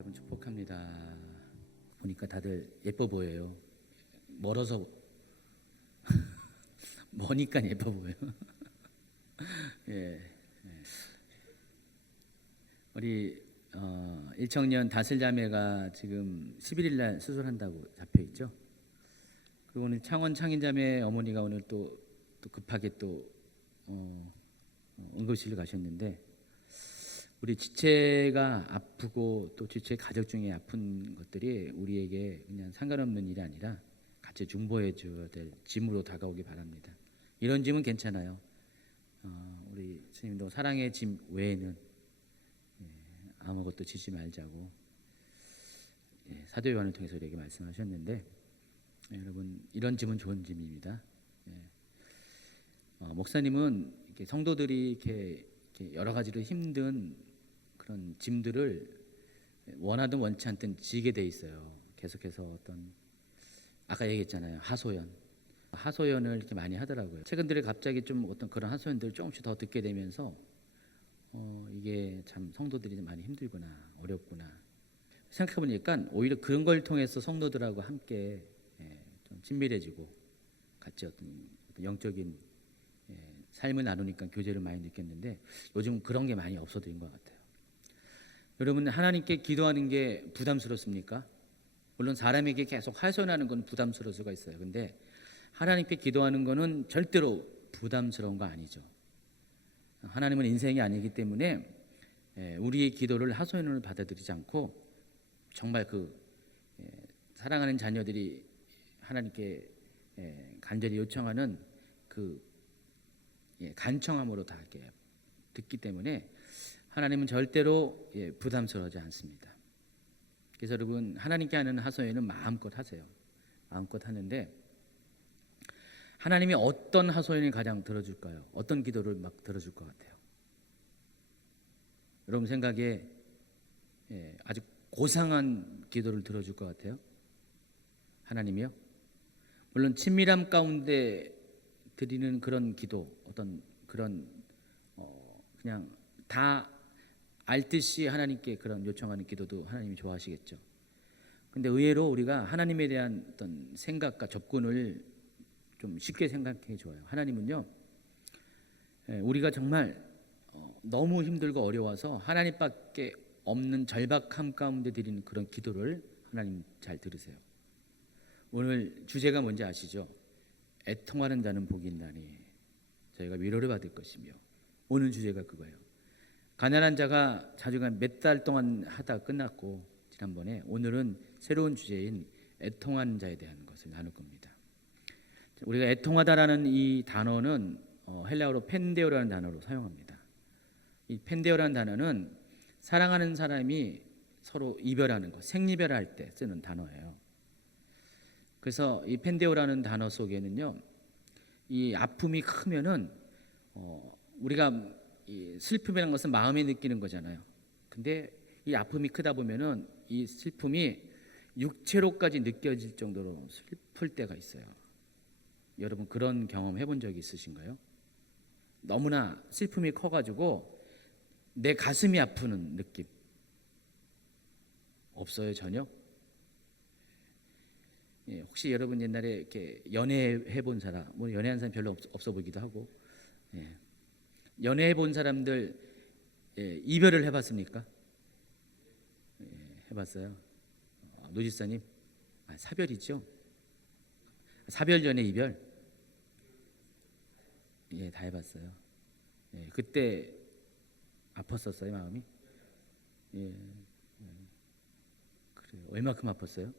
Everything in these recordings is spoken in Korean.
여러분 축복합니다. 보니까 다들 예뻐 보여요. 멀어서 머니까 예뻐 보여요. 예, 우리 일청년 다슬자매가 지금 11일 날 수술한다고 잡혀 있죠. 그리고 오늘 창원 창인자매 어머니가 오늘 또 급하게 또 응급실을 가셨는데, 우리 지체가 아프고 또 지체 가족 중에 아픈 것들이 우리에게 그냥 상관없는 일이 아니라 같이 중보해 줘야 될 짐으로 다가오기 바랍니다. 이런 짐은 괜찮아요. 우리 스님도 사랑의 짐 외에는 아무것도 지지 말자고 사도 요한을 통해서 우리에게 말씀하셨는데, 여러분 이런 짐은 좋은 짐입니다. 목사님은 이렇게 성도들이 이렇게 여러 가지로 힘든 그런 짐들을 원하든 원치 않든 지게 돼 있어요. 계속해서 어떤 아까 얘기했잖아요. 하소연을 이렇게 많이 하더라고요. 최근 들에 갑자기 좀 어떤 그런 하소연들을 조금씩 더 듣게 되면서 이게 참 성도들이 많이 힘들구나, 어렵구나 생각해 보니까 오히려 그런 걸 통해서 성도들하고 함께 좀 친밀해지고 같이 어떤 영적인 삶을 나누니까 교제를 많이 느꼈는데, 요즘 그런 게 많이 없어진 것 같아요. 여러분, 하나님께 기도하는 게 부담스럽습니까? 물론 사람에게 계속 하소연하는 건 부담스러울 수가 있어요. 근데 하나님께 기도하는 거는 절대로 부담스러운 거 아니죠. 하나님은 인생이 아니기 때문에 우리의 기도를 하소연을 받아들이지 않고, 정말 사랑하는 자녀들이 하나님께 간절히 요청하는 그 간청함으로 다 이렇게 듣기 때문에 하나님은 절대로 부담스러워하지 않습니다. 그래서 여러분, 하나님께 하는 하소연은 마음껏 하세요. 마음껏 하는데, 하나님이 어떤 하소연을 가장 들어줄까요? 어떤 기도를 막 들어줄 것 같아요? 여러분 생각에 아주 고상한 기도를 들어줄 것 같아요? 하나님이요? 물론 친밀함 가운데 드리는 그런 기도, 어떤 그런 그냥 다 알듯이 하나님께 그런 요청하는 기도도 하나님이 좋아하시겠죠. 근데 의외로 우리가 하나님에 대한 어떤 생각과 접근을 좀 쉽게 생각해 줘요. 하나님은요, 우리가 정말 너무 힘들고 어려워서 하나님밖에 없는 절박함 가운데 드리는 그런 기도를 하나님 잘 들으세요. 오늘 주제가 뭔지 아시죠? 애통하는 자는 복이 있나니 저희가 위로를 받을 것이며, 오늘 주제가 그거예요. 가난한 자가 자주간 몇 달 동안 하다 끝났고, 지난번에 오늘은 새로운 주제인 애통하는 자에 대한 것을 나눌 겁니다. 우리가 애통하다라는 이 단어는 헬라어로 펜데오라는 단어로 사용합니다. 이 펜데오라는 단어는 사랑하는 사람이 서로 이별하는 것, 생이별할 때 쓰는 단어예요. 그래서 이 펜데오라는 단어 속에는요, 이 아픔이 크면은 우리가 이 슬픔이라는 것은 마음에 느끼는 거잖아요. 근데 이 아픔이 크다 보면은 이 슬픔이 육체로까지 느껴질 정도로 슬플 때가 있어요. 여러분 그런 경험 해본 적이 있으신가요? 너무나 슬픔이 커가지고 내 가슴이 아프는 느낌 없어요, 전혀? 혹시 여러분 옛날에 이렇게 연애해 본 사람, 뭐 연애한 사람 별로 없어 보이기도 하고, 연애해 본 사람들 이별을 해봤습니까? 해봤어요. 노지사님, 사별이죠. 사별 연애 이별, 다 해봤어요. 그때 아팠었어요, 마음이. 그래요. 얼마큼 아팠어요?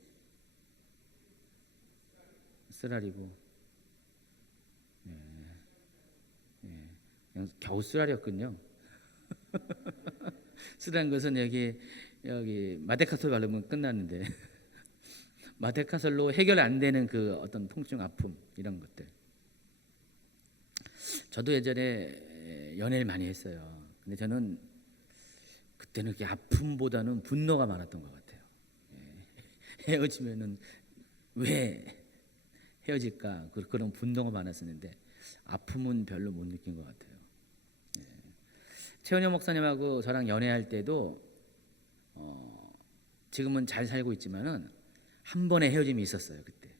쓰라리고, 그냥 겨우 쓰라렸군요. 쓰라는 것은 여기 마데카솔 바르면 끝나는데 마데카솔로 해결 안 되는 그 어떤 통증, 아픔 이런 것들. 저도 예전에 연애를 많이 했어요. 근데 저는 그때는 그게 아픔보다는 분노가 많았던 것 같아요. 헤어지면은 왜 헤어질까, 그런 분노가 많았었는데 아픔은 별로 못 느낀 것 같아요. 최은영 목사님하고 저랑 연애할 때도 지금은 잘 살고 있지만은 한 번의 헤어짐이 있었어요. 그때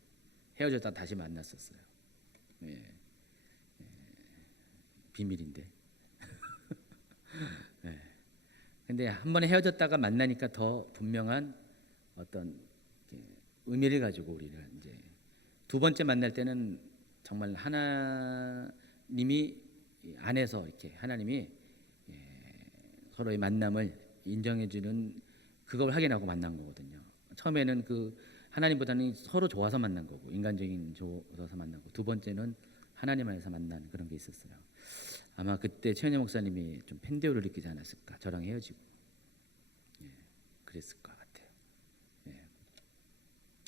헤어졌다 다시 만났었어요. 예, 비밀인데. 예. 근데 한 번에 헤어졌다가 만나니까 더 분명한 어떤 의미를 가지고 우리는 이제 두 번째 만날 때는 정말 하나님이 안에서 이렇게 하나님이 서로의 만남을 인정해주는 그걸 확인하고 만난 거거든요. 처음에는 그 하나님보다는 서로 좋아서 만난 거고 인간적인 좋아서 만난 거고 두 번째는 하나님 안에서 만난 그런 게 있었어요. 아마 그때 최은혜 목사님이 좀 펜데오를 느끼지 않았을까. 저랑 헤어지고 그랬을 것 같아요.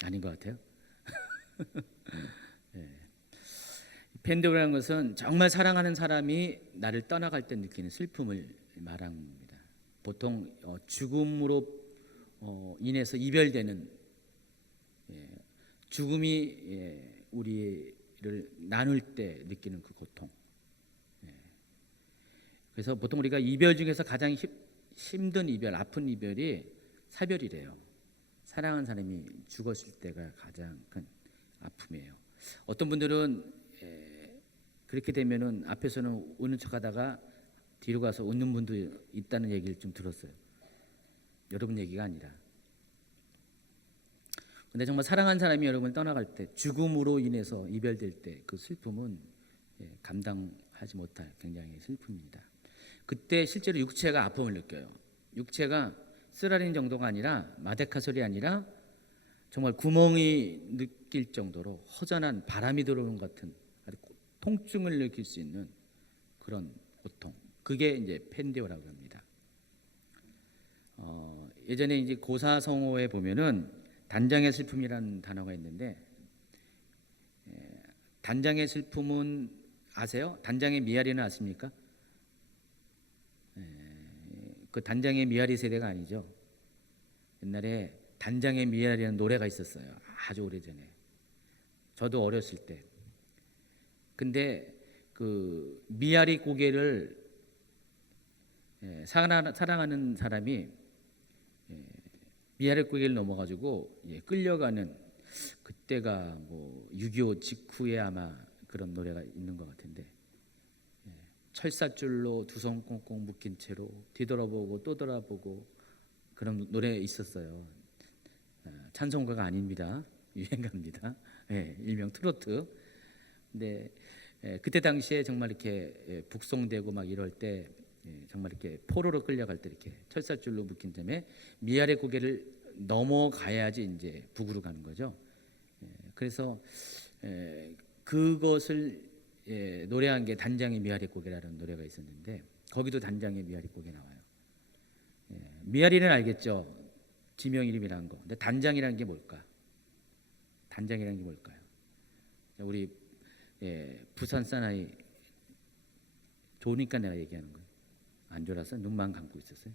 아닌 것 같아요. 펜데오라는 것은 정말 사랑하는 사람이 나를 떠나갈 때 느끼는 슬픔을 말하는 겁니다. 보통 죽음으로 인해서 이별되는 죽음이 우리를 나눌 때 느끼는 그 고통. 그래서 보통 우리가 이별 중에서 가장 힘든 이별, 아픈 이별이 사별이래요. 사랑하는 사람이 죽었을 때가 가장 큰 아픔이에요. 어떤 분들은 그렇게 되면은 앞에서는 우는 척하다가 뒤로 가서 웃는 분도 있다는 얘기를 좀 들었어요. 여러분 얘기가 아니라. 근데 정말 사랑하는 사람이 여러분을 떠나갈 때, 죽음으로 인해서 이별될 때 그 슬픔은 감당하지 못할 굉장히 슬픔입니다. 그때 실제로 육체가 아픔을 느껴요. 육체가 쓰라린 정도가 아니라 마데카솔이 아니라 정말 구멍이 느낄 정도로 허전한 바람이 들어오는 것 같은 통증을 느낄 수 있는 그런 고통. 그게 이제 펜데오라고 합니다. 예전에 이제 고사성어에 보면은 단장의 슬픔이라는 단어가 있는데 단장의 슬픔은 아세요? 단장의 미아리는 아십니까? 그 단장의 미아리 세대가 아니죠. 옛날에 단장의 미아리라는 노래가 있었어요. 아주 오래전에. 저도 어렸을 때. 근데 그 미아리 고개를 사랑하는 사람이 미아리 고개를 넘어가지고 끌려가는 그때가 뭐 6.25 직후에 아마 그런 노래가 있는 것 같은데 철사줄로 두 손 꽁꽁 묶인 채로 뒤돌아보고 또 돌아보고 그런 노래 있었어요. 찬송가가 아닙니다. 유행가입니다. 일명 트로트. 근데 그때 당시에 정말 이렇게 북송되고 막 이럴 때 정말 이렇게 포로로 끌려갈 때 이렇게 철사줄로 묶인 다음에 미아래 고개를 넘어가야지 이제 북으로 가는 거죠. 그래서 그것을 노래한 게 단장의 미아리 고개라는 노래가 있었는데 거기도 단장의 미아리 고개 나와요. 미아리는 알겠죠. 지명 이름이라는 거. 근데 단장이라는 게 뭘까? 단장이라는 게 뭘까요? 우리 부산 사나이 좋으니까 내가 얘기하는 거예요. 안 졸아서 눈만 감고 있었어요.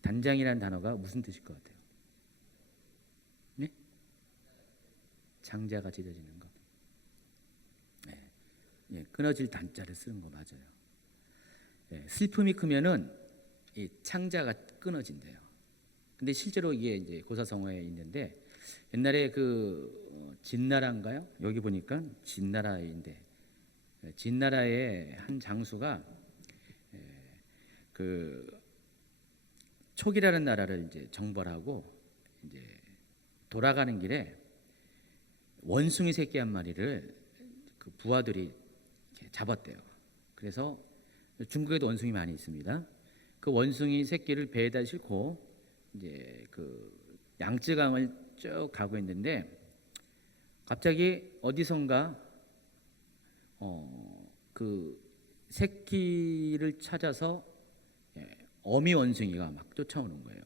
단장이라는 단어가 무슨 뜻일 것 같아요? 네? 장자가 찢어지는 것. 끊어질 단자를 쓰는 거 맞아요. 슬픔이 크면은 이 창자가 끊어진대요. 근데 실제로 이게 이제 고사성어에 있는데 옛날에 그 진나라인가요? 여기 보니까 진나라인데 진나라의 한 장수가 그 촉이라는 나라를 이제 정벌하고 이제 돌아가는 길에 원숭이 새끼 한 마리를 그 부하들이 잡았대요. 그래서 중국에도 원숭이 많이 있습니다. 그 원숭이 새끼를 배에다 싣고 이제 그 양쯔강을 쭉 가고 있는데 갑자기 어디선가 그 새끼를 찾아서 어미 원숭이가 막 쫓아오는 거예요.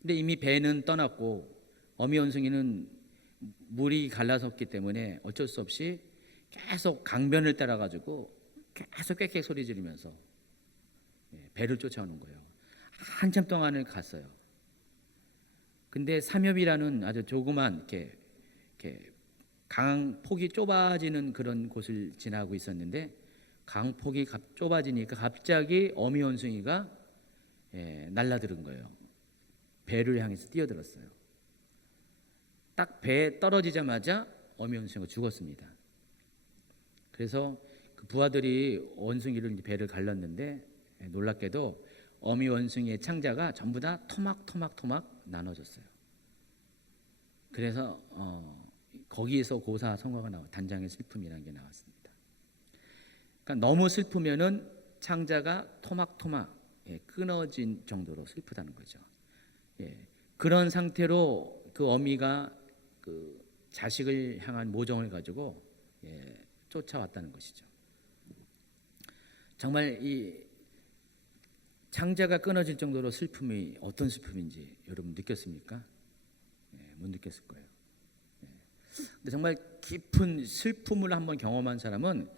근데 이미 배는 떠났고 어미 원숭이는 물이 갈라섰기 때문에 어쩔 수 없이 계속 강변을 따라가지고 계속 꽥꽥 소리 지르면서 배를 쫓아오는 거예요. 한참 동안을 갔어요. 근데 삼엽이라는 아주 조그만 이렇게 강폭이 좁아지는 그런 곳을 지나고 있었는데 강폭이 좁아지니까 갑자기 어미 원숭이가 날라들은 거예요. 배를 향해서 뛰어들었어요. 딱 배에 떨어지자마자 어미 원숭이가 죽었습니다. 그래서 그 부하들이 원숭이를 이제 배를 갈랐는데 놀랍게도 어미 원숭이의 창자가 전부 다 토막 나눠졌어요. 그래서 거기에서 고사 성화가 나와 단장의 슬픔이라는 게 나왔습니다. 그러니까 너무 슬프면은 창자가 토막 끊어진 정도로 슬프다는 거죠. 그런 상태로 그 어미가 그 자식을 향한 모정을 가지고 쫓아왔다는 것이죠. 정말 이 창자가 끊어질 정도로 슬픔이 어떤 슬픔인지 여러분 느꼈습니까? 못 느꼈을 거예요. 근데 정말 깊은 슬픔을 한번 경험한 사람은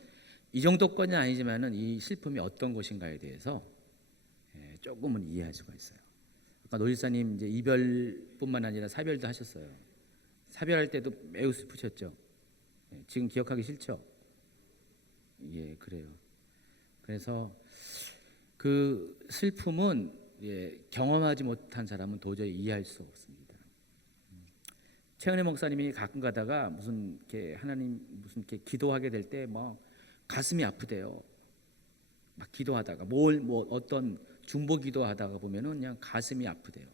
이 정도까지는 아니지만은 이 슬픔이 어떤 것인가에 대해서 조금은 이해할 수가 있어요. 아까 노일사님 이제 이별뿐만 아니라 사별도 하셨어요. 사별할 때도 매우 슬프셨죠. 지금 기억하기 싫죠? 예, 그래요. 그래서 그 슬픔은 경험하지 못한 사람은 도저히 이해할 수 없습니다. 최은혜 목사님이 가끔 가다가 무슨 이렇게 하나님 무슨 이렇게 기도하게 될 때 막 가슴이 아프대요. 막 기도하다가 뭐 어떤 중보 기도하다가 보면은 그냥 가슴이 아프대요.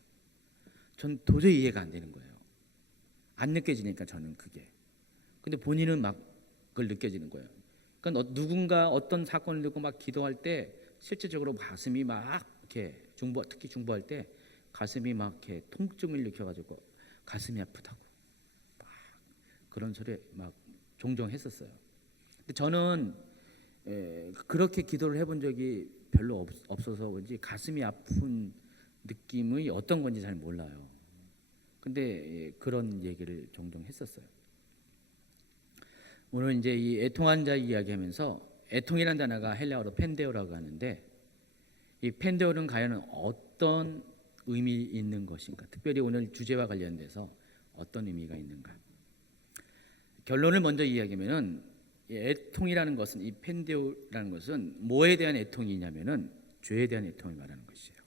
전 도저히 이해가 안 되는 거예요. 안 느껴지니까 저는 그게. 근데 본인은 막 그걸 느껴지는 거예요. 그러니까 누군가 어떤 사건을 듣고 막 기도할 때 실질적으로 가슴이 막 이렇게 특히 중보할 때 가슴이 막 이렇게 통증을 느껴가지고 가슴이 아프다고 막 그런 소리 막 종종 했었어요. 근데 저는 그렇게 기도를 해본 적이 별로 없어서 그런지 가슴이 아픈 느낌이 어떤 건지 잘 몰라요. 근데 그런 얘기를 종종 했었어요. 오늘 이제 이 애통한 자 이야기하면서 애통이라는 단어가 헬라어로 펜데오라고 하는데 이 펜데오는 과연 어떤 의미 있는 것인가? 특별히 오늘 주제와 관련돼서 어떤 의미가 있는가? 결론을 먼저 이야기하면은 애통이라는 것은 이 펜데오라는 것은 뭐에 대한 애통이냐면은 죄에 대한 애통을 말하는 것이에요.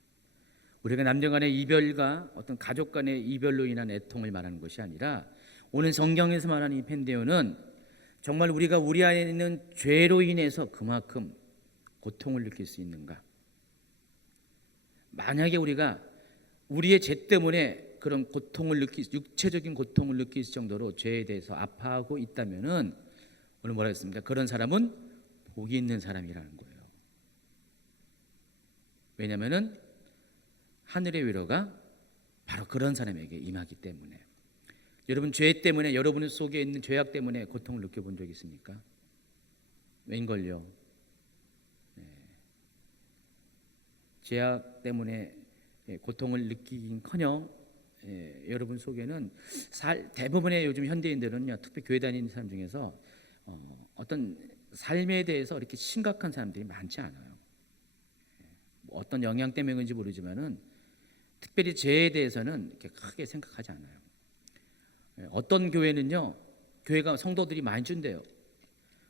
우리가 남녀 간의 이별과 어떤 가족 간의 이별로 인한 애통을 말하는 것이 아니라 오늘 성경에서 말하는 이 펜데오는 정말 우리가 우리 안에 있는 죄로 인해서 그만큼 고통을 느낄 수 있는가? 만약에 우리가 우리의 죄 때문에 그런 고통을 육체적인 고통을 느낄 정도로 죄에 대해서 아파하고 있다면은 오늘 뭐라 했습니까? 그런 사람은 복이 있는 사람이라는 거예요. 왜냐하면은 하늘의 위로가 바로 그런 사람에게 임하기 때문에. 여러분 죄 때문에 여러분 속에 있는 죄악 때문에 고통을 느껴본 적 있습니까? 웬걸요? 죄악 때문에 고통을 느끼긴커녕 여러분 속에는 대부분의 요즘 현대인들은요, 특히 교회 다니는 사람 중에서 어떤 삶에 대해서 이렇게 심각한 사람들이 많지 않아요. 어떤 영향 때문인지 모르지만은 특별히 죄에 대해서는 이렇게 크게 생각하지 않아요. 어떤 교회는요, 교회가 성도들이 많이 준대요.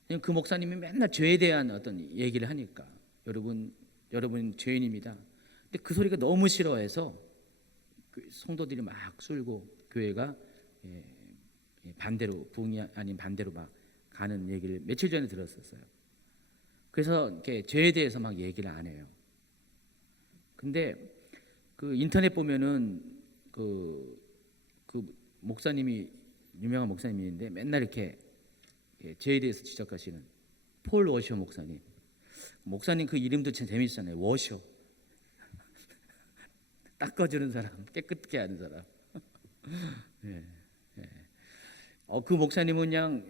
그냥 그 목사님이 맨날 죄에 대한 어떤 얘기를 하니까 여러분 죄인입니다. 근데 그 소리가 너무 싫어해서 성도들이 막 쏠고 교회가 반대로 부흥이 아닌 반대로 막 가는 얘기를 며칠 전에 들었었어요. 그래서 이렇게 죄에 대해서 막 얘기를 안 해요. 근데 그 인터넷 보면은 그 목사님이 유명한 목사님이 있는데 맨날 이렇게 죄에 대해서 지적하시는 폴 워셔 목사님 그 이름도 참 재밌잖아요. 워셔 닦아주는 사람, 깨끗게 하는 사람. 그 목사님은 그냥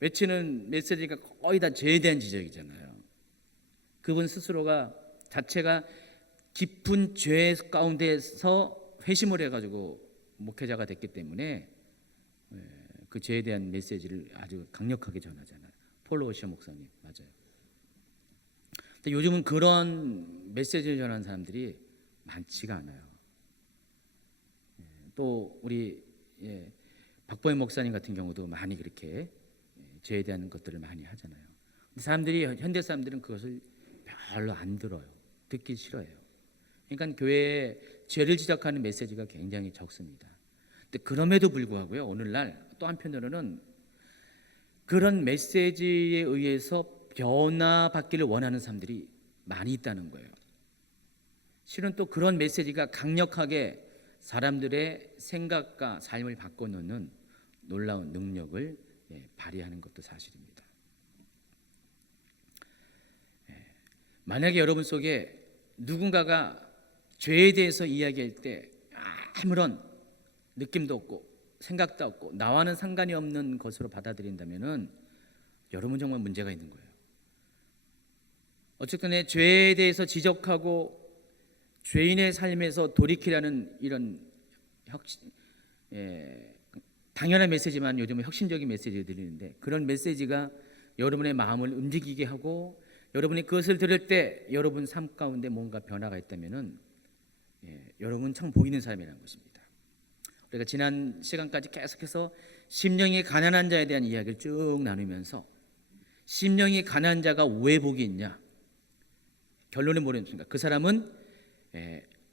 외치는 메시지가 거의 다 죄에 대한 지적이잖아요. 그분 스스로가 자체가 깊은 죄 가운데서 회심을 해가지고 목회자가 됐기 때문에 그 죄에 대한 메시지를 아주 강력하게 전하잖아요. 폴 워셔 목사님 맞아요. 근데 요즘은 그런 메시지를 전하는 사람들이 많지가 않아요. 또 우리 박보현 목사님 같은 경우도 많이 그렇게 죄에 대한 것들을 많이 하잖아요. 사람들이 현대 사람들은 그것을 별로 안 들어요. 듣기 싫어해요. 그러니까 교회에 죄를 지적하는 메시지가 굉장히 적습니다. 근데 그럼에도 불구하고요, 오늘날 또 한편으로는 그런 메시지에 의해서 변화받기를 원하는 사람들이 많이 있다는 거예요. 실은 또 그런 메시지가 강력하게 사람들의 생각과 삶을 바꿔놓는 놀라운 능력을 발휘하는 것도 사실입니다. 만약에 여러분 속에 누군가가 죄에 대해서 이야기할 때 아무런 느낌도 없고 생각도 없고 나와는 상관이 없는 것으로 받아들인다면은 여러분 정말 문제가 있는 거예요. 어쨌든 죄에 대해서 지적하고 죄인의 삶에서 돌이키라는 이런 당연한 메시지만 요즘은 혁신적인 메시지를 드리는데, 그런 메시지가 여러분의 마음을 움직이게 하고 여러분이 그것을 들을 때 여러분 삶 가운데 뭔가 변화가 있다면은 여러분 참 복 있는 사람이라는 것입니다. 우리가 지난 시간까지 계속해서 심령이 가난한 자에 대한 이야기를 쭉 나누면서 심령이 가난한 자가 왜 복이 있냐? 결론은 뭐였습니까? 그 사람은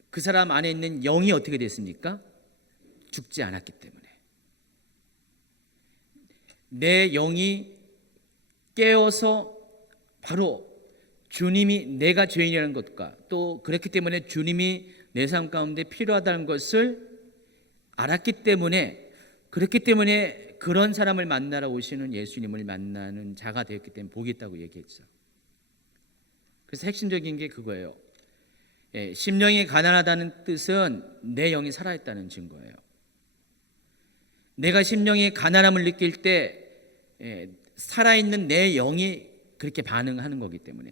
그 사람 안에 있는 영이 어떻게 됐습니까? 죽지 않았기 때문에. 내 영이 깨어서 바로 주님이 내가 죄인이라는 것과 또 그렇기 때문에 주님이 내 삶 가운데 필요하다는 것을 알았기 때문에, 그렇기 때문에 그런 사람을 만나러 오시는 예수님을 만나는 자가 되었기 때문에 복이 있다고 얘기했죠. 그래서 핵심적인 게 그거예요. 심령이 가난하다는 뜻은 내 영이 살아있다는 증거예요. 내가 심령이 가난함을 느낄 때 살아있는 내 영이 그렇게 반응하는 거기 때문에,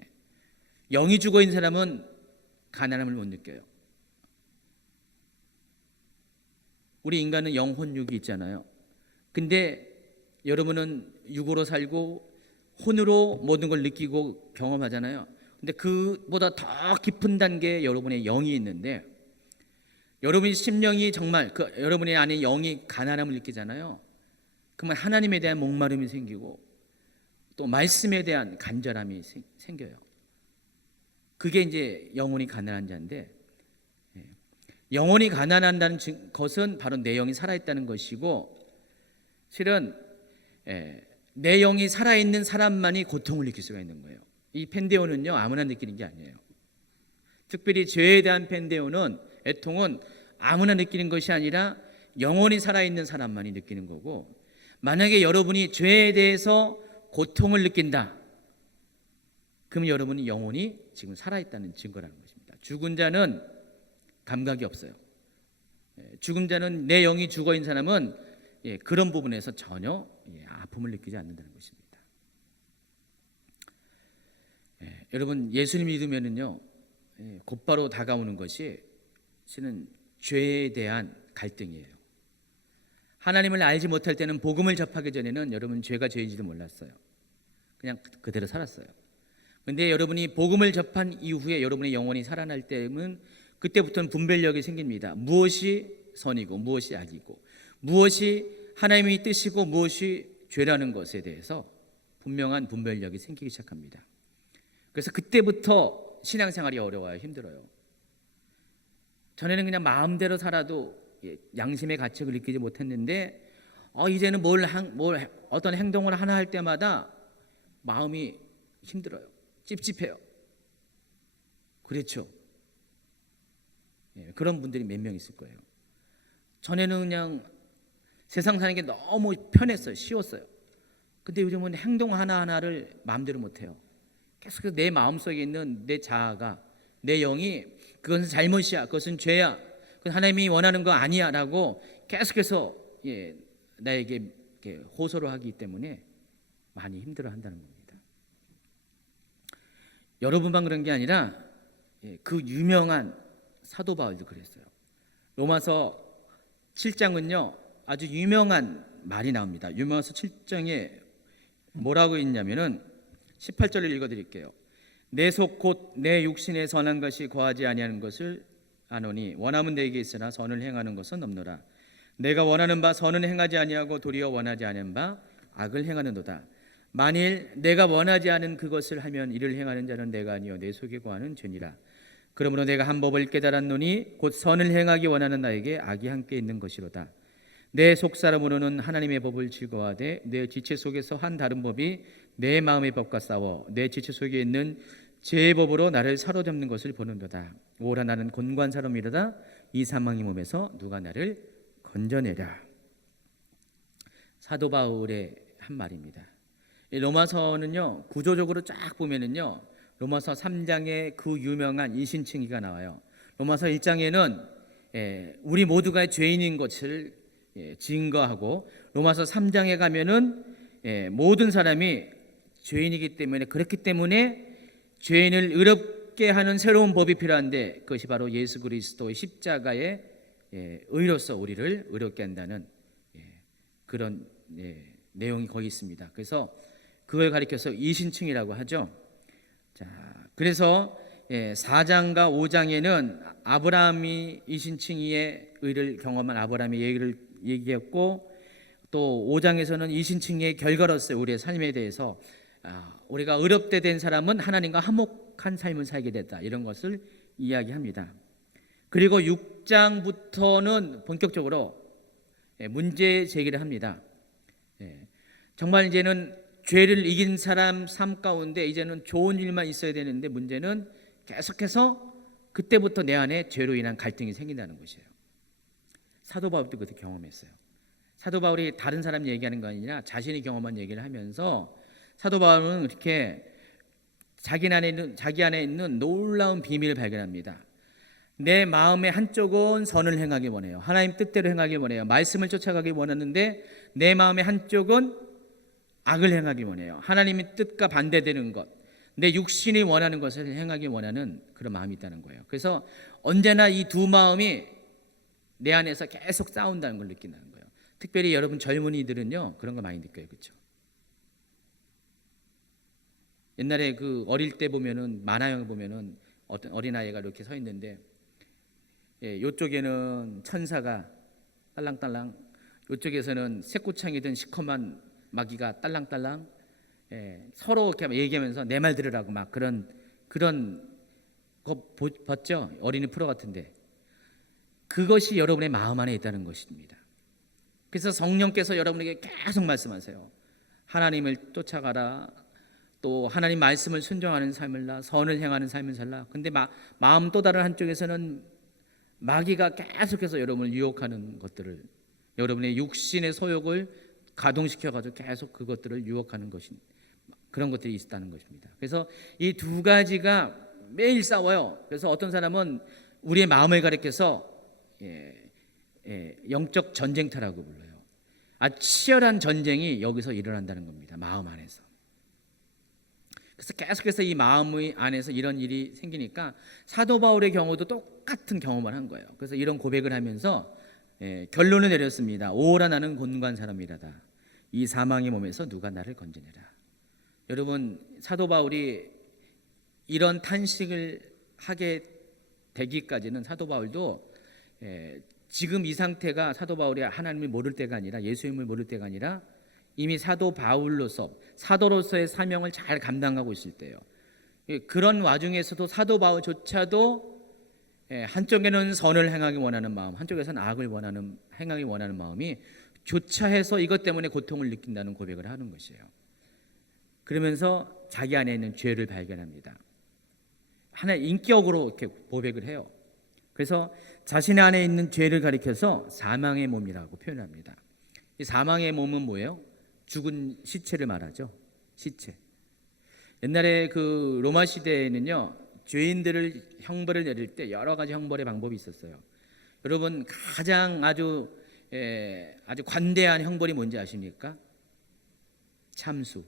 영이 죽어 있는 사람은 가난함을 못 느껴요. 우리 인간은 영혼 육이 있잖아요. 근데 여러분은 육으로 살고 혼으로 모든 걸 느끼고 경험하잖아요. 근데 그보다 더 깊은 단계에 여러분의 영이 있는데, 여러분의 심령이 정말 여러분의 안에 영이 가난함을 느끼잖아요. 그러면 하나님에 대한 목마름이 생기고 또 말씀에 대한 간절함이 생겨요. 그게 이제 영혼이 가난한 자인데, 영혼이 가난한다는 것은 바로 내 영이 살아있다는 것이고, 실은 내 영이 살아있는 사람만이 고통을 느낄 수가 있는 거예요. 이 펜데오는요, 아무나 느끼는 게 아니에요. 특별히 죄에 대한 펜데오는, 애통은 아무나 느끼는 것이 아니라 영혼이 살아있는 사람만이 느끼는 거고, 만약에 여러분이 죄에 대해서 고통을 느낀다, 그럼 여러분이 영혼이 지금 살아있다는 증거라는 것입니다. 죽은 자는 감각이 없어요. 죽은 자는, 내 영이 죽어 있는 사람은 그런 부분에서 전혀 아픔을 느끼지 않는다는 것입니다. 여러분, 예수님 믿으면은요, 곧바로 다가오는 것이 실은 죄에 대한 갈등이에요. 하나님을 알지 못할 때는, 복음을 접하기 전에는 여러분 죄가 죄인지도 몰랐어요. 그냥 그대로 살았어요. 그런데 여러분이 복음을 접한 이후에 여러분의 영혼이 살아날 때는 그때부터는 분별력이 생깁니다. 무엇이 선이고 무엇이 악이고 무엇이 하나님의 뜻이고 무엇이 죄라는 것에 대해서 분명한 분별력이 생기기 시작합니다. 그래서 그때부터 신앙생활이 어려워요. 힘들어요. 전에는 그냥 마음대로 살아도 양심의 가책을 느끼지 못했는데, 이제는 어떤 행동을 하나 할 때마다 마음이 힘들어요. 찝찝해요. 그렇죠. 그런 분들이 몇 명 있을 거예요. 전에는 그냥 세상 사는 게 너무 편했어요. 쉬웠어요. 근데 요즘은 행동 하나하나를 마음대로 못해요. 계속해서 내 마음속에 있는 내 자아가, 내 영이 그것은 잘못이야, 그것은 죄야, 그건 하나님이 원하는 거 아니야 라고 계속해서 나에게 호소를 하기 때문에 많이 힘들어한다는 겁니다. 여러분만 그런 게 아니라 그 유명한 사도 바울도 그랬어요. 로마서 7장은요 아주 유명한 말이 나옵니다. 로마서 7장에 뭐라고 있냐면은 18절을 읽어드릴게요. 내 속 곧 내 육신에 선한 것이 거하지 아니하는 것을 아노니 원함은 내게 있으나 선을 행하는 것은 없노라. 내가 원하는 바 선은 행하지 아니하고 도리어 원하지 않은 바 악을 행하는도다. 만일 내가 원하지 않은 그것을 하면 이를 행하는 자는 내가 아니요 내 속에 거하는 죄니라. 그러므로 내가 한 법을 깨달았노니 곧 선을 행하기 원하는 나에게 악이 함께 있는 것이로다. 내 속사람으로는 하나님의 법을 즐거워하되 내 지체 속에서 한 다른 법이 내 마음의 법과 싸워 내 지체 속에 있는 제 법으로 나를 사로잡는 것을 보는도다. 오라 나는 곤고한 사람이로다. 이 사망의 몸에서 누가 나를 건져내랴. 사도 바울의 한 말입니다. 이 로마서는요, 구조적으로 쫙 보면은요, 로마서 3장에 그 유명한 이신칭의가 나와요. 로마서 1장에는 우리 모두가 죄인인 것을 증거하고, 로마서 3장에 가면은 모든 사람이 죄인이기 때문에, 그렇기 때문에 죄인을 의롭게 하는 새로운 법이 필요한데, 그것이 바로 예수 그리스도의 십자가의 의로서 우리를 의롭게 한다는 그런 내용이 거기 있습니다. 그래서 그걸 가리켜서 이신칭이라고 하죠. 자, 그래서 4장과 5장에는 아브라함이 이신칭의의 의를 경험한 아브라함의 얘기를 얘기했고, 또 5장에서는 이신칭의의 결과로서 우리의 삶에 대해서 우리가 의롭게 된 사람은 하나님과 화목한 삶을 살게 됐다, 이런 것을 이야기합니다. 그리고 6장부터는 본격적으로 문제 제기를 합니다. 정말 이제는 죄를 이긴 사람 삶 가운데 이제는 좋은 일만 있어야 되는데, 문제는 계속해서 그때부터 내 안에 죄로 인한 갈등이 생긴다는 것이에요. 사도 바울도 그때 경험했어요. 사도 바울이 다른 사람 얘기하는 거 아니라 자신이 경험한 얘기를 하면서, 사도 바울은 이렇게 자기 안에 있는 놀라운 비밀을 발견합니다. 내 마음의 한쪽은 선을 행하기 원해요. 하나님 뜻대로 행하기 원해요. 말씀을 쫓아가기 원하는데 내 마음의 한쪽은 악을 행하기 원해요. 하나님의 뜻과 반대되는 것, 내 육신이 원하는 것을 행하기 원하는 그런 마음이 있다는 거예요. 그래서 언제나 이 두 마음이 내 안에서 계속 싸운다는 걸 느낀다는 거예요. 특별히 여러분 젊은이들은요, 그런 거 많이 느껴요. 그렇죠? 옛날에 그 어릴 때 보면은, 만화영화 보면은 어떤 어린아이가 이렇게 서 있는데, 이쪽에는 천사가 딸랑딸랑, 이쪽에서는 새꼬창이든 시커먼 마귀가 딸랑딸랑, 서로 이렇게 얘기하면서 내 말 들으라고 막 그런 거 봤죠? 어린이 프로 같은데. 그것이 여러분의 마음 안에 있다는 것입니다. 그래서 성령께서 여러분에게 계속 말씀하세요. 하나님을 쫓아가라. 또 하나님 말씀을 순종하는 삶을 나, 선을 행하는 삶을 살라. 근데 마음 또 다른 한쪽에서는 마귀가 계속해서 여러분을 유혹하는 것들을, 여러분의 육신의 소욕을 가동시켜가지고 계속 그것들을 유혹하는 것인, 그런 것들이 있다는 것입니다. 그래서 이 두 가지가 매일 싸워요. 그래서 어떤 사람은 우리의 마음을 가리켜서 영적 전쟁터라고 불러요. 치열한 전쟁이 여기서 일어난다는 겁니다. 마음 안에서. 그래서 계속해서 이 마음 안에서 이런 일이 생기니까 사도 바울의 경우도 똑같은 경험을 한 거예요. 그래서 이런 고백을 하면서 결론을 내렸습니다. 오라 나는 곤고한 사람이라다. 이 사망의 몸에서 누가 나를 건져내라. 여러분, 사도 바울이 이런 탄식을 하게 되기까지는 사도 바울도 지금 이 상태가 사도 바울이 하나님을 모를 때가 아니라, 예수님을 모를 때가 아니라 이미 사도 바울로서, 사도로서의 사명을 잘 감당하고 있을 때예요. 그런 와중에서도 사도 바울조차도 한쪽에는 선을 행하기 원하는 마음, 한쪽에서는 악을 행하기 원하는 마음이 교차해서 이것 때문에 고통을 느낀다는 고백을 하는 것이에요. 그러면서 자기 안에 있는 죄를 발견합니다. 하나의 인격으로 이렇게 고백을 해요. 그래서 자신 안에 있는 죄를 가리켜서 사망의 몸이라고 표현합니다. 이 사망의 몸은 뭐예요? 죽은 시체를 말하죠. 시체. 옛날에 그 로마 시대에는요, 죄인들을 형벌을 내릴 때 여러 가지 형벌의 방법이 있었어요. 여러분, 가장 아주 관대한 형벌이 뭔지 아십니까? 참수.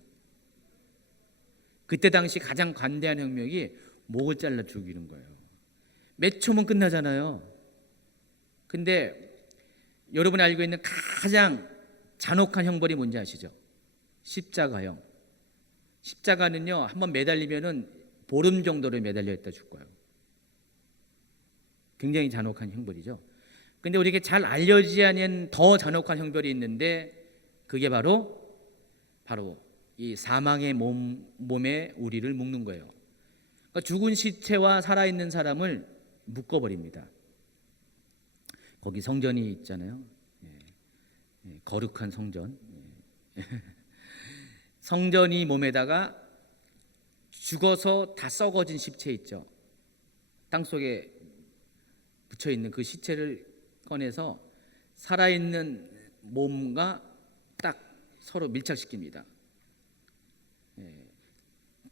그때 당시 가장 관대한 형명이 목을 잘라 죽이는 거예요. 몇 초면 끝나잖아요. 근데 여러분이 알고 있는 가장 잔혹한 형벌이 뭔지 아시죠? 십자가형. 십자가는요, 한번 매달리면은 보름 정도를 매달려 있다 죽어요. 굉장히 잔혹한 형벌이죠. 근데 우리에게 잘 알려지지 않은 더 잔혹한 형벌이 있는데, 그게 바로 이 사망의 몸에 우리를 묶는 거예요. 그러니까 죽은 시체와 살아있는 사람을 묶어버립니다. 거기 성전이 있잖아요. 거룩한 성전. 성전이 몸에다가 죽어서 다 썩어진 시체 있죠. 땅속에 붙여있는 그 시체를 꺼내서 살아있는 몸과 딱 서로 밀착시킵니다.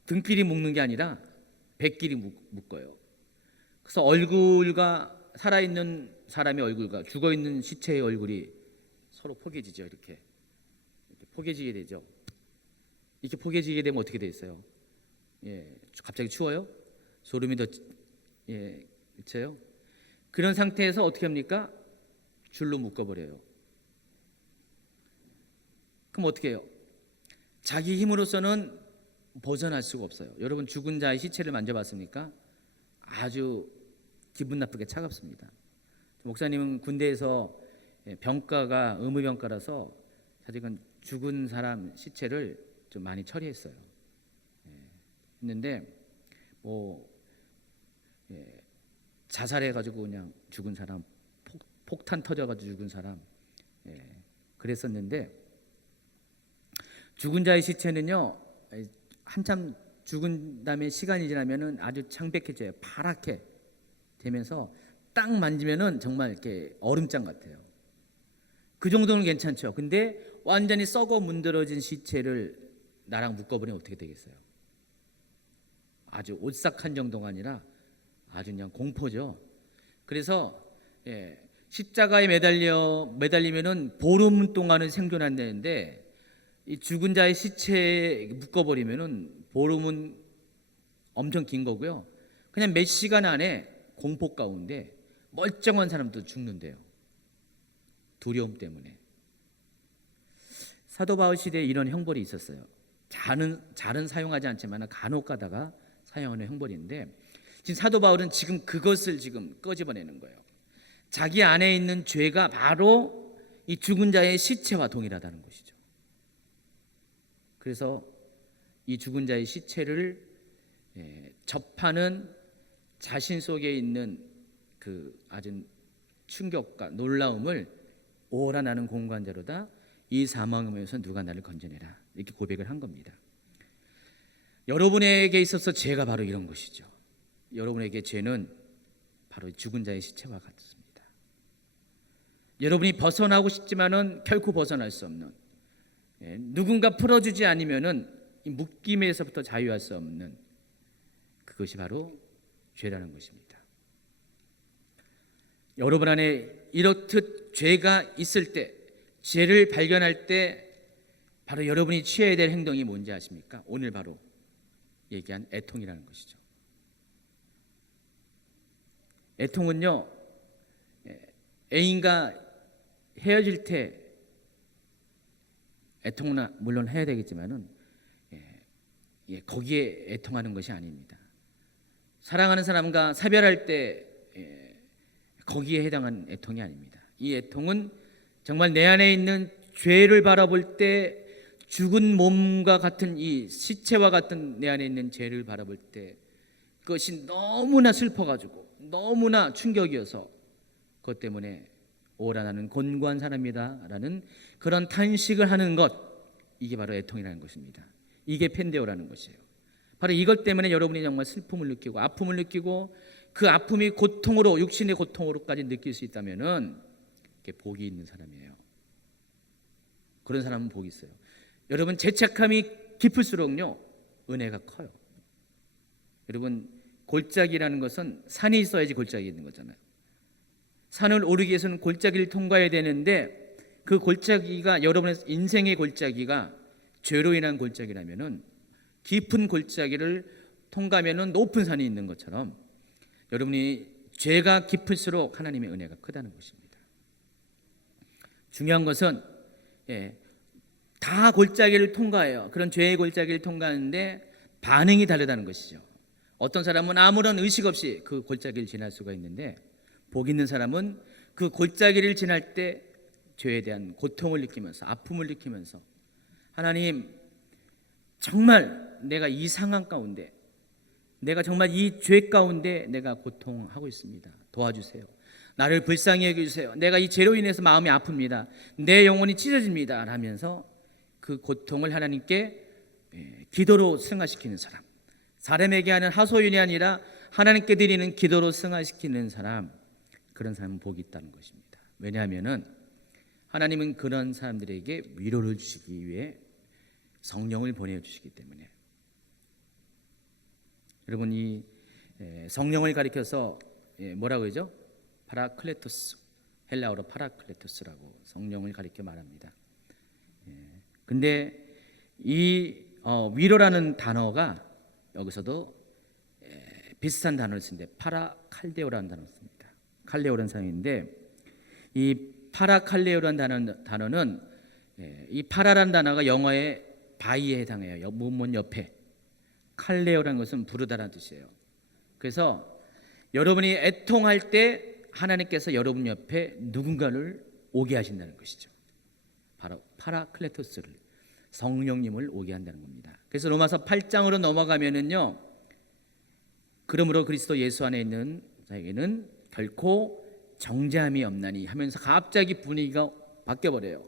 등끼리 묶는 게 아니라 배끼리 묶어요. 그래서 얼굴과 살아있는 사람의 얼굴과 죽어있는 시체의 얼굴이 서로 포개지죠. 이렇게 포개지게 되죠. 이렇게 포개지게 되면 어떻게 돼 있어요? 갑자기 추워요? 소름이 더 끼쳐요? 그런 상태에서 어떻게 합니까? 줄로 묶어버려요. 그럼 어떻게 해요? 자기 힘으로서는 벗어날 수가 없어요. 여러분 죽은 자의 시체를 만져봤습니까? 아주 기분 나쁘게 차갑습니다. 목사님은 군대에서 병가가 의무병가라서 사실은 죽은 사람 시체를 좀 많이 처리했어요. 했는데 자살해가지고 그냥 죽은 사람, 폭탄 터져가지고 죽은 사람, 그랬었는데 죽은 자의 시체는요 한참 죽은 다음에 시간이 지나면은 아주 창백해져요. 파랗게 되면서 딱 만지면은 정말 이렇게 얼음장 같아요. 그 정도는 괜찮죠. 근데 완전히 썩어 문드러진 시체를 나랑 묶어버리면 어떻게 되겠어요? 아주 오싹한 정도가 아니라 아주 그냥 공포죠. 그래서 십자가에 매달리면은 보름 동안은 생존한다는데 이 죽은 자의 시체에 묶어버리면은 보름은 엄청 긴 거고요. 그냥 몇 시간 안에 공포 가운데 멀쩡한 사람도 죽는데요. 두려움 때문에. 사도 바울 시대에 이런 형벌이 있었어요. 잘은 사용하지 않지만 간혹 가다가 사용하는 형벌인데 지금 사도 바울은 지금 그것을 지금 끄집어내는 거예요. 자기 안에 있는 죄가 바로 이 죽은 자의 시체와 동일하다는 것이죠. 그래서 이 죽은 자의 시체를 접하는 자신 속에 있는 그 아주 충격과 놀라움을 오라 나는 공관자로다 이 사망에서 누가 나를 건져내라 이렇게 고백을 한 겁니다. 여러분에게 있어서 죄가 바로 이런 것이죠. 여러분에게 죄는 바로 죽은 자의 시체와 같습니다. 여러분이 벗어나고 싶지만은 결코 벗어날 수 없는 누군가 풀어주지 않으면은 이 묶임에서부터 자유할 수 없는 그것이 바로 죄라는 것입니다. 여러분 안에 이렇듯 죄가 있을 때, 죄를 발견할 때 바로 여러분이 취해야 될 행동이 뭔지 아십니까? 오늘 바로 얘기한 애통이라는 것이죠. 애통은요, 애인과 헤어질 때 애통은 물론 해야 되겠지만은 거기에 애통하는 것이 아닙니다. 사랑하는 사람과 사별할 때 거기에 해당하는 애통이 아닙니다. 이 애통은 정말 내 안에 있는 죄를 바라볼 때 죽은 몸과 같은 이 시체와 같은 내 안에 있는 죄를 바라볼 때 그것이 너무나 슬퍼가지고 너무나 충격이어서 그것 때문에 오라 나는 곤고한 사람이다 라는 그런 탄식을 하는 것, 이게 바로 애통이라는 것입니다. 이게 펜데오라는 것이에요. 바로 이것 때문에 여러분이 정말 슬픔을 느끼고 아픔을 느끼고 그 아픔이 고통으로, 육신의 고통으로까지 느낄 수 있다면은 그게 복이 있는 사람이에요. 그런 사람은 복이 있어요. 여러분 죄책감이 깊을수록요 은혜가 커요. 여러분 골짜기라는 것은 산이 있어야지 골짜기 있는 거잖아요. 산을 오르기 위해서는 골짜기를 통과해야 되는데 그 골짜기가 여러분의 인생의 골짜기가 죄로 인한 골짜기라면은 깊은 골짜기를 통과하면은 높은 산이 있는 것처럼 여러분이 죄가 깊을수록 하나님의 은혜가 크다는 것입니다. 중요한 것은 다 골짜기를 통과해요. 그런 죄의 골짜기를 통과하는데 반응이 다르다는 것이죠. 어떤 사람은 아무런 의식 없이 그 골짜기를 지날 수가 있는데 복 있는 사람은 그 골짜기를 지날 때 죄에 대한 고통을 느끼면서 아픔을 느끼면서 하나님 정말 내가 이 상황 가운데 내가 정말 이 죄 가운데 내가 고통하고 있습니다. 도와주세요. 나를 불쌍히 여겨주세요. 내가 이 죄로 인해서 마음이 아픕니다. 내 영혼이 찢어집니다. 하면서 그 고통을 하나님께 기도로 승화시키는 사람, 사람에게 하는 하소연이 아니라 하나님께 드리는 기도로 승화시키는 사람, 그런 사람은 복이 있다는 것입니다. 왜냐하면 하나님은 그런 사람들에게 위로를 주시기 위해 성령을 보내주시기 때문에. 여러분, 이 성령을 가리켜서 뭐라고 하죠? 파라클레토스, 헬라어로 파라클레토스라고 성령을 가리켜 말합니다. 근데 이 위로라는 단어가 여기서도 비슷한 단어를 쓰는데 파라칼데오라는 단어를 씁니다. 칼레오라는 상황인데, 이 파라칼레오라는 단어는 이 파라라는 단어가 영어의 바위에 해당해요. 문문 옆에. 칼레오라는 것은 부르다라는 뜻이에요. 그래서 여러분이 애통할 때 하나님께서 여러분 옆에 누군가를 오게 하신다는 것이죠. 바로 파라클레토스를, 성령님을 오게 한다는 겁니다. 그래서 로마서 8장으로 넘어가면은요, 그러므로 그리스도 예수 안에 있는 자에게는 결코 정죄함이 없나니 하면서 갑자기 분위기가 바뀌어버려요.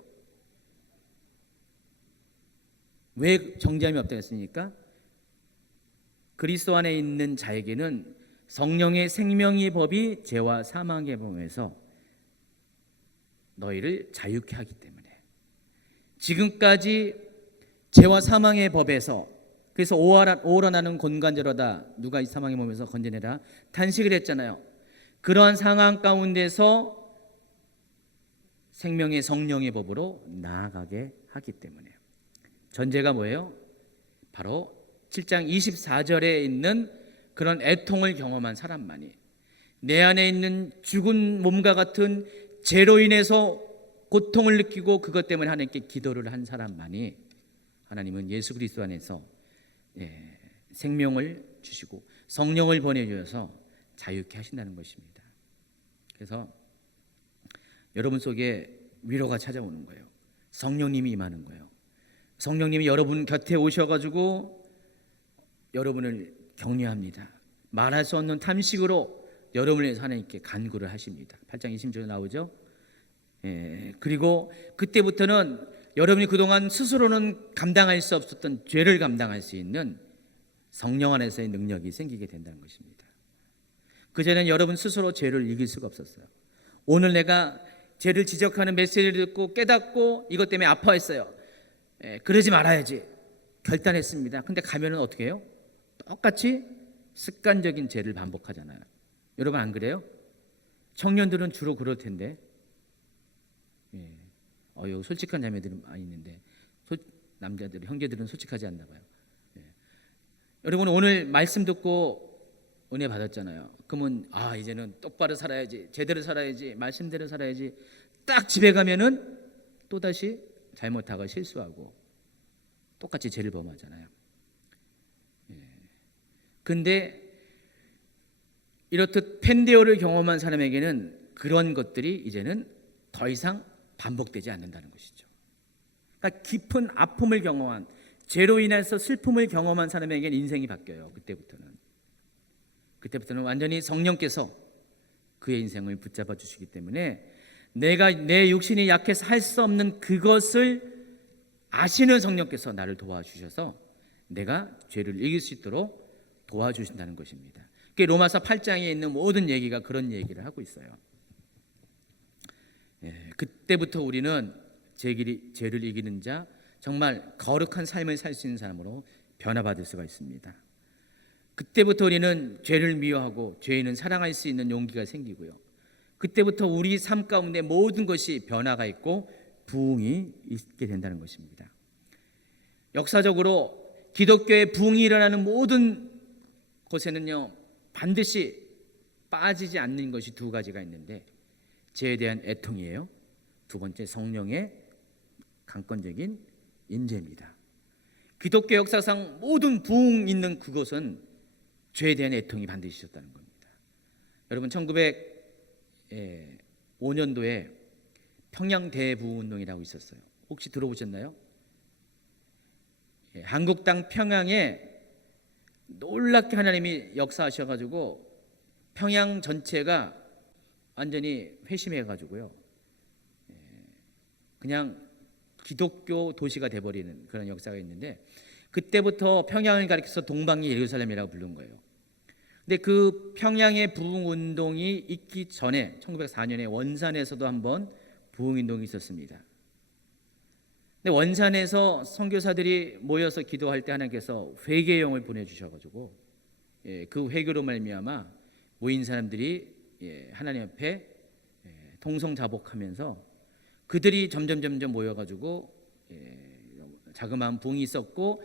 왜 정죄함이 없다고 했습니까? 그리스도 안에 있는 자에게는 성령의 생명의 법이 죄와 사망의 법에서 너희를 자유케 하기 때문에. 지금까지 죄와 사망의 법에서, 그래서 오호라 나는 곤간제로다, 누가 이 사망의 몸에서 건져내라 탄식을 했잖아요. 그러한 상황 가운데서 생명의 성령의 법으로 나아가게 하기 때문에. 전제가 뭐예요? 바로 7장 24절에 있는 그런 애통을 경험한 사람만이, 내 안에 있는 죽은 몸과 같은 죄로 인해서 고통을 느끼고 그것 때문에 하나님께 기도를 한 사람만이 하나님은 예수 그리스도 안에서 생명을 주시고 성령을 보내주셔서 자유케 하신다는 것입니다. 그래서 여러분 속에 위로가 찾아오는 거예요. 성령님이 임하는 거예요. 성령님이 여러분 곁에 오셔가지고 여러분을 격려합니다. 말할 수 없는 탐식으로 여러분을 위해서 하나님께 간구를 하십니다. 8장 20절에 나오죠. 그리고 그때부터는 여러분이 그동안 스스로는 감당할 수 없었던 죄를 감당할 수 있는 성령 안에서의 능력이 생기게 된다는 것입니다. 그전에는 여러분 스스로 죄를 이길 수가 없었어요. 오늘 내가 죄를 지적하는 메시지를 듣고 깨닫고 이것 때문에 아파했어요. 그러지 말아야지 결단했습니다. 근데 가면은 어떻게 해요? 똑같이 습관적인 죄를 반복하잖아요. 여러분 안 그래요? 청년들은 주로 그럴 텐데. 여기 솔직한 자매들은 많이 있는데 남자들, 형제들은 솔직하지 않나 봐요. 여러분 오늘 말씀 듣고 은혜 받았잖아요. 그러면 이제는 똑바로 살아야지, 제대로 살아야지, 말씀대로 살아야지. 딱 집에 가면은 또다시 잘못하고 실수하고 똑같이 죄를 범하잖아요. 근데 이렇듯 펜데오를 경험한 사람에게는 그런 것들이 이제는 더 이상 반복되지 않는다는 것이죠. 그러니까 깊은 아픔을 경험한, 죄로 인해서 슬픔을 경험한 사람에게는 인생이 바뀌어요. 그때부터는 완전히 성령께서 그의 인생을 붙잡아 주시기 때문에 내가 내 육신이 약해서 할 수 없는 그것을 아시는 성령께서 나를 도와주셔서 내가 죄를 이길 수 있도록 도와주신다는 것입니다. 로마서 8장에 있는 모든 얘기가 그런 얘기를 하고 있어요. 그때부터 우리는 죄를 이기는 자, 정말 거룩한 삶을 살 수 있는 사람으로 변화받을 수가 있습니다. 그때부터 우리는 죄를 미워하고 죄인은 사랑할 수 있는 용기가 생기고요. 그때부터 우리 삶 가운데 모든 것이 변화가 있고 부흥이 있게 된다는 것입니다. 역사적으로 기독교의 부흥이 일어나는 모든 곳에는요, 반드시 빠지지 않는 것이 두 가지가 있는데, 죄에 대한 애통이에요. 두 번째, 성령의 강권적인 인재입니다. 기독교 역사상 모든 부흥 있는 그곳은 죄에 대한 애통이 반드시 있었다는 겁니다. 여러분 1905년도에 평양 대부흥운동이라고 있었어요. 혹시 들어보셨나요? 한국당 평양에 놀랍게 하나님이 역사하셔가지고 평양 전체가 완전히 회심해가지고요, 그냥 기독교 도시가 돼버리는 그런 역사가 있는데, 그때부터 평양을 가리켜서 동방의 예루살렘이라고 부른 거예요. 근데 그 평양의 부흥운동이 있기 전에 1904년에 원산에서도 한번 부흥운동이 있었습니다. 근데 원산에서 선교사들이 모여서 기도할 때 하나님께서 회개의 영을 보내주셔가지고, 그 회개로 말미암아 모인 사람들이 하나님 앞에 통성자복하면서 그들이 점점 모여가지고 자그마한 부흥이 있었고,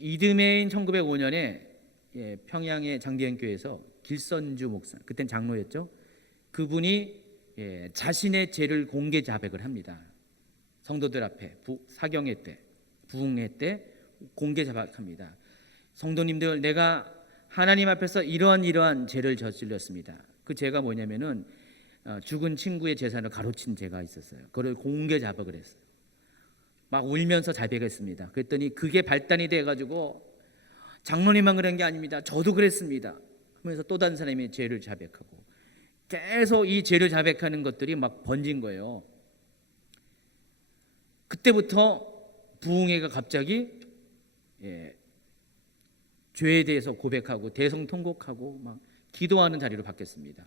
이듬해인 1905년에 평양의 장대현교회에서 길선주 목사, 그땐 장로였죠, 그분이 자신의 죄를 공개 자백을 합니다. 성도들 앞에 사경회 때, 부흥회 때 공개 자백합니다. 성도님들, 내가 하나님 앞에서 이러한 죄를 저질렀습니다. 그 죄가 뭐냐면은 죽은 친구의 재산을 가로챈 죄가 있었어요. 그걸 공개 자백을 했어요. 막 울면서 자백했습니다. 그랬더니 그게 발단이 돼가지고, 장로님만 그런 게 아닙니다, 저도 그랬습니다 하면서 또 다른 사람이 죄를 자백하고, 계속 이 죄를 자백하는 것들이 막 번진 거예요. 그때부터 부흥회가 갑자기 죄에 대해서 고백하고 대성통곡하고 막 기도하는 자리로 바뀌었습니다.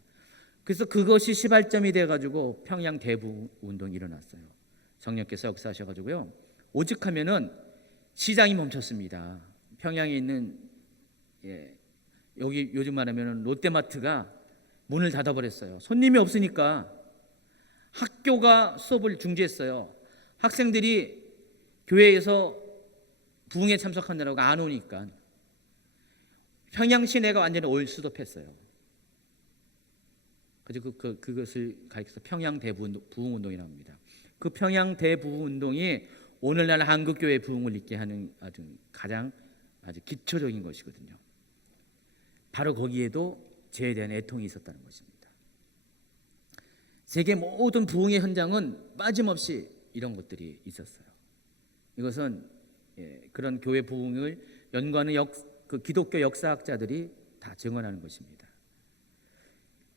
그래서 그것이 시발점이 돼가지고 평양 대부흥 운동이 일어났어요. 성령께서 역사하셔가지고요, 오죽하면은 시장이 멈췄습니다. 평양에 있는 여기 요즘 말하면 롯데마트가 문을 닫아버렸어요. 손님이 없으니까. 학교가 수업을 중지했어요. 학생들이 교회에서 부흥에 참석하느라고 안 오니까 평양 시내가 완전히 올수도했어요. 그래서 그것을 가리켜서 평양 대부흥 운동이라고 합니다. 그 평양 대부흥 운동이 오늘날 한국 교회 부흥을 있게 하는 아주 기초적인 것이거든요. 바로 거기에도 죄에 대한 애통이 있었다는 것입니다. 세계 모든 부흥의 현장은 빠짐없이 이런 것들이 있었어요. 이것은 그런 교회 부흥을 연구하는 그 기독교 역사학자들이 다 증언하는 것입니다.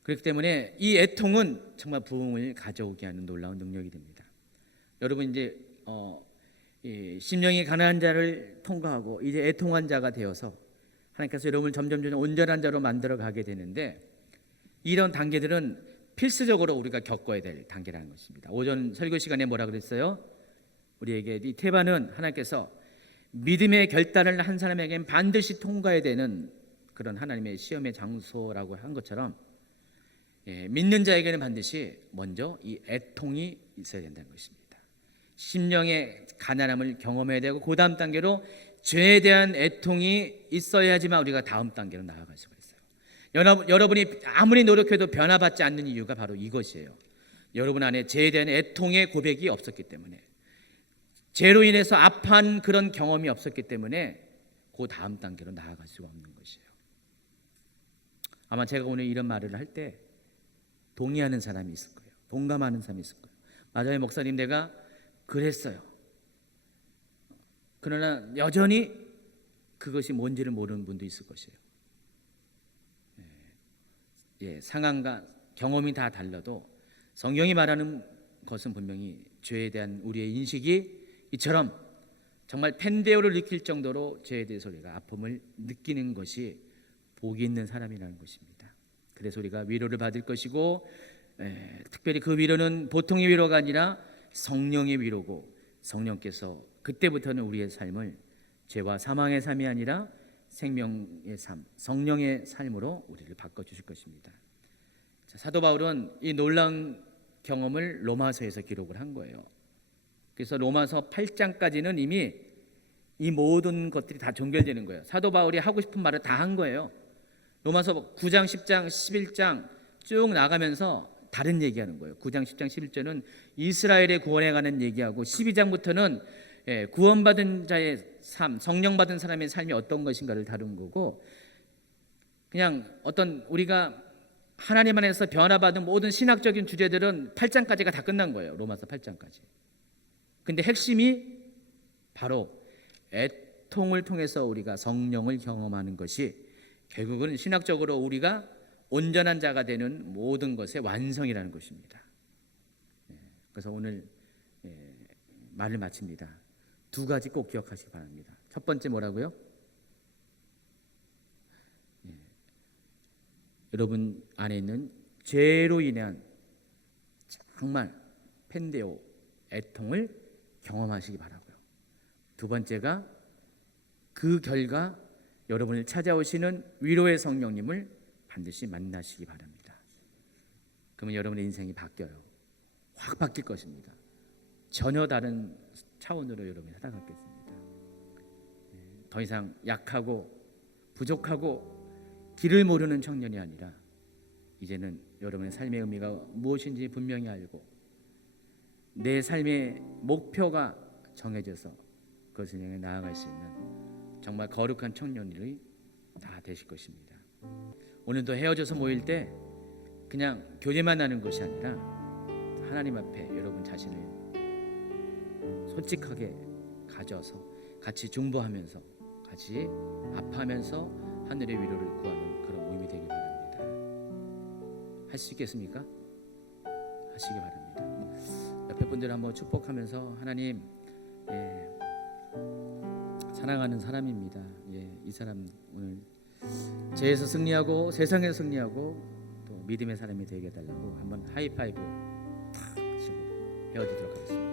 그렇기 때문에 이 애통은 정말 부흥을 가져오게 하는 놀라운 능력이 됩니다. 여러분, 이제 심령이 가난한 자를 통과하고 이제 애통한 자가 되어서 하나님께서 여러분을 점점 온전한 자로 만들어 가게 되는데, 이런 단계들은 필수적으로 우리가 겪어야 될 단계라는 것입니다. 오전 설교 시간에 뭐라 그랬어요? 우리에게 이 테바는 하나님께서 믿음의 결단을 한 사람에게는 반드시 통과해야 되는 그런 하나님의 시험의 장소라고 한 것처럼, 믿는 자에게는 반드시 먼저 이 애통이 있어야 된다는 것입니다. 심령의 가난함을 경험해야 되고, 그 다음 단계로 죄에 대한 애통이 있어야지만 우리가 다음 단계로 나아갈 수가 있어요. 여러분이 아무리 노력해도 변화받지 않는 이유가 바로 이것이에요. 여러분 안에 죄에 대한 애통의 고백이 없었기 때문에, 죄로 인해서 아파한 그런 경험이 없었기 때문에 그 다음 단계로 나아갈 수가 없는 것이에요. 아마 제가 오늘 이런 말을 할 때 동의하는 사람이 있을 거예요. 동감하는 사람이 있을 거예요. 맞아요, 목사님, 내가 그랬어요. 그러나 여전히 그것이 뭔지를 모르는 분도 있을 것이에요. 상황과 경험이 다 달라도 성경이 말하는 것은 분명히 죄에 대한 우리의 인식이 이처럼 정말 펜데오를 느낄 정도로 죄에 대해서 우리가 아픔을 느끼는 것이 복이 있는 사람이라는 것입니다. 그래서 우리가 위로를 받을 것이고, 특별히 그 위로는 보통의 위로가 아니라 성령의 위로고, 성령께서 그때부터는 우리의 삶을 죄와 사망의 삶이 아니라 생명의 삶, 성령의 삶으로 우리를 바꿔주실 것입니다. 사도 바울은 이 놀라운 경험을 로마서에서 기록을 한 거예요. 그래서 로마서 8장까지는 이미 이 모든 것들이 다 종결되는 거예요. 사도 바울이 하고 싶은 말을 다 한 거예요. 로마서 9장, 10장, 11장 쭉 나가면서 다른 얘기하는 거예요. 9장, 10장, 11절은 이스라엘의 구원에 관한 얘기하고, 12장부터는 구원받은 자의 삶, 성령 받은 사람의 삶이 어떤 것인가를 다룬 거고, 그냥 어떤 우리가 하나님 안에서 변화받은 모든 신학적인 주제들은 8장까지가 다 끝난 거예요. 로마서 8장까지. 근데 핵심이 바로 애통을 통해서 우리가 성령을 경험하는 것이 결국은 신학적으로 우리가 온전한 자가 되는 모든 것의 완성이라는 것입니다. 그래서 오늘 말을 마칩니다. 두 가지 꼭 기억하시기 바랍니다. 첫 번째 뭐라고요? 여러분 안에 있는 죄로 인한 정말 펜데오 애통을 경험하시기 바라고요. 두 번째가 그 결과 여러분을 찾아오시는 위로의 성령님을 반드시 만나시기 바랍니다. 그러면 여러분의 인생이 바뀌어요. 확 바뀔 것입니다. 전혀 다른 차원으로 여러분이 살아가겠습니다. 더 이상 약하고 부족하고 길을 모르는 청년이 아니라 이제는 여러분의 삶의 의미가 무엇인지 분명히 알고 내 삶의 목표가 정해져서 그것을 향해 나아갈 수 있는 정말 거룩한 청년들이 다 되실 것입니다. 오늘도 헤어져서 모일 때 그냥 교제만 하는 것이 아니라 하나님 앞에 여러분 자신을 솔직하게 가져서 같이 중보하면서 같이 아파하면서 하늘의 위로를 구하는 그런 모임이 되길 바랍니다. 할 수 있겠습니까? 하시기 바랍니다. 옆에 분들 한번 축복하면서 하나님, 사랑하는 사람입니다. 이 사람 오늘 죄에서 승리하고 세상에서 승리하고 또 믿음의 사람이 되게 해달라고 한번 하이파이브 탁 치고 헤어지도록 하겠습니다.